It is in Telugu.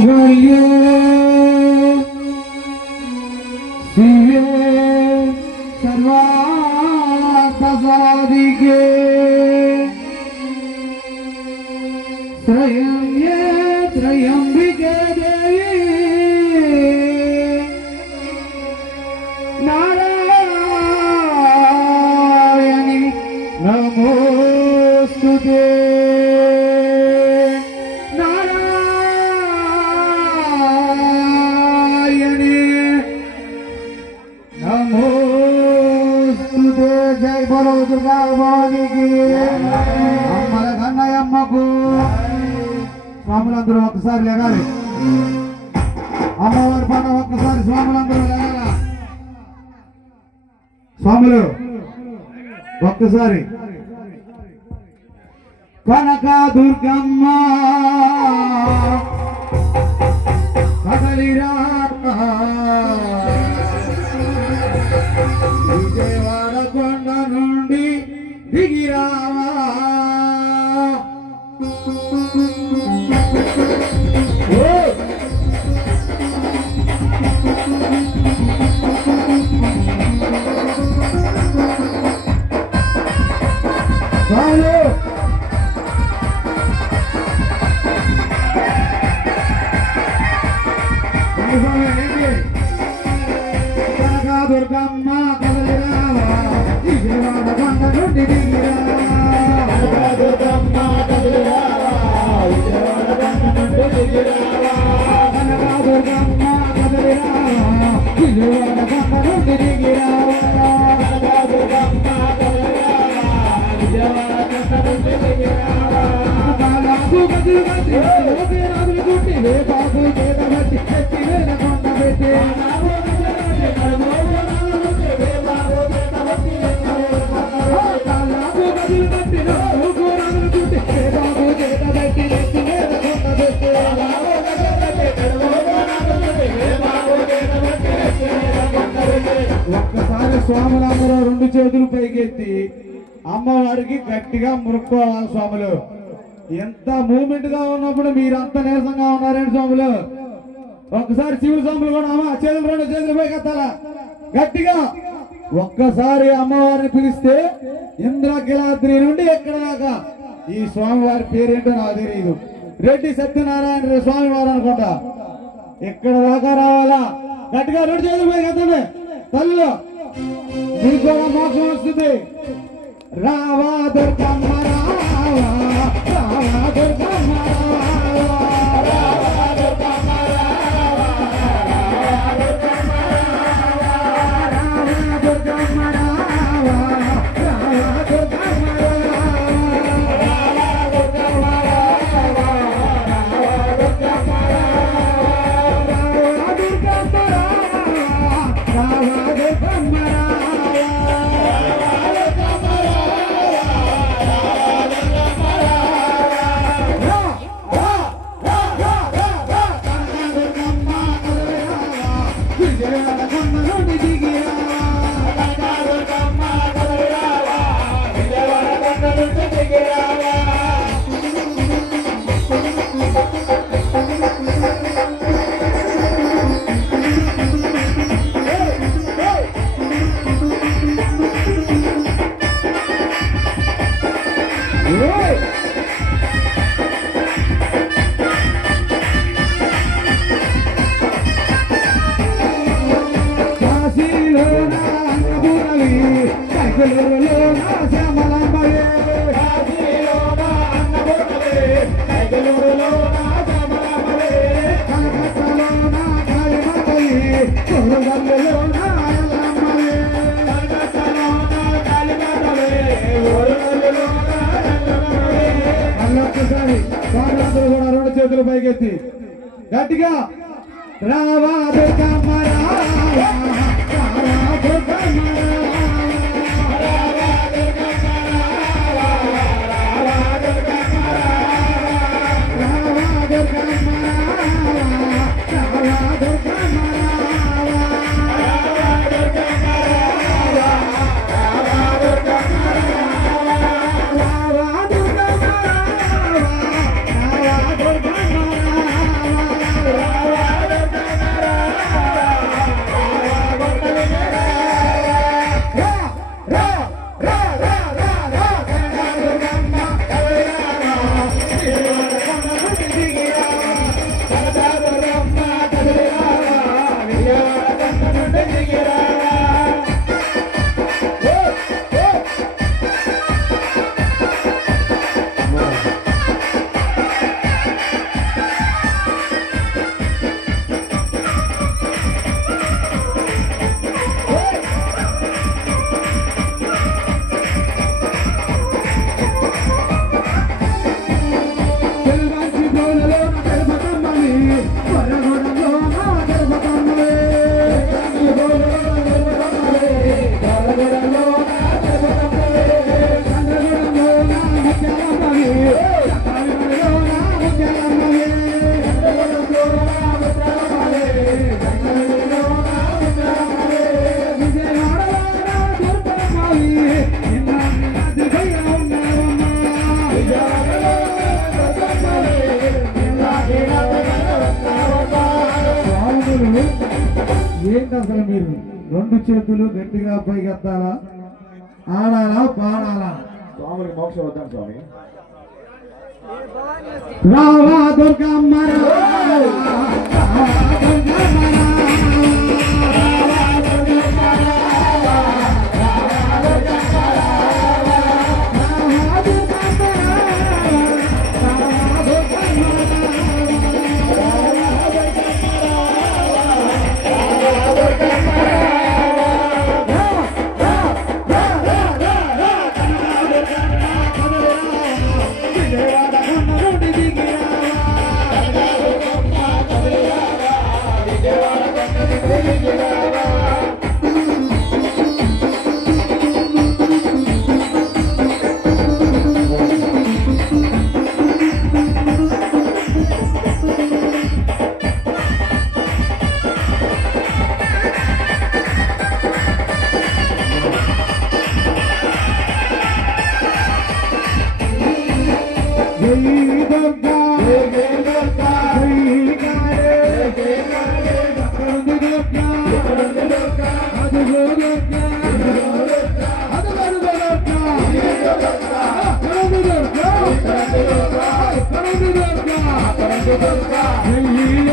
मांगल्ये शिवे सर्वार्थसाधिके त्रयम्ये त्रयम्बिके देवी नारायणी नमोस्तुते जय बोलो दुर्गा भवानी की अम्मల కన్నయ్యమ్మకు స్వాములందరూ ఒక్కసారి లేగాలి అమ్మవారి పండుగ ఒక్కసారి స్వాములందరూ లేగాల స్వాములు ఒక్కసారి కనక దుర్గమ్మ కదలిరా విజయవాడ కొండ నుండి దిగిరావా దుర్గమ్మ కదలిరావా విజయవాడ కొండ నుండి దిగిరావా దుర్గమ్మ కదలిరావా విజయవాడ కొండ నుండి దిగిరావా దుర్గమ్మ కదలిరావా విజయవాడ కొండ నుండి దిగిరావా దుర్గమ్మ కదలిరావా విజయవాడ కొండ నుండి దిగిరావా బాలాకు గదులు గట్టి రాజులు గుట్టి వే బాబు చేత బట్టి ఎత్తి వేల కొండ పెట్టి ఒక్కసారి స్వాములందరూ రెండు చేతులు పైకెత్తి అమ్మవారికి గట్టిగా మురుక్కోవాలి స్వాములు. ఎంత మూమెంట్ గా ఉన్నప్పుడు మీరంత నీరసంగా ఉన్నారండి స్వాములు. ఒక్కసారి శివుడు స్వాములు కూడా అమ్మ చేతులు రెండు చేతులు పైకెత్తాలా గట్టిగా. ఒక్కసారి అమ్మవారిని పిలిస్తే ఇంద్రకిలాద్రి నుండి ఎక్కడ దాకా ఈ స్వామివారి పేరేంటో నాకు తెలియదు. రెడ్డి సత్యనారాయణ స్వామి వారు అనుకుంటా. ఎక్కడ దాకా రావాలా గట్టిగా రెండు చేతులు పైకెత్తండి. తల్లిలో మీకు కూడా మోక్షం వస్తుంది. రావా దుర్గమ్మ రావా రావా దుర్గమ్మ కూడా రెండు చేతులు పైకెత్తి గట్టిగా రావా దుర్గమ్మ రావా దుర్గమ్మ ఏంటి అసలు మీరు రెండు చేతులు గట్టిగా పైకెత్తాలా, ఆడాలా, పాడాలా? స్వాములకు మోక్షం వద్దాం స్వామి. రావా దుర్గమ్మ రావా దుర్గమ్మ Durga,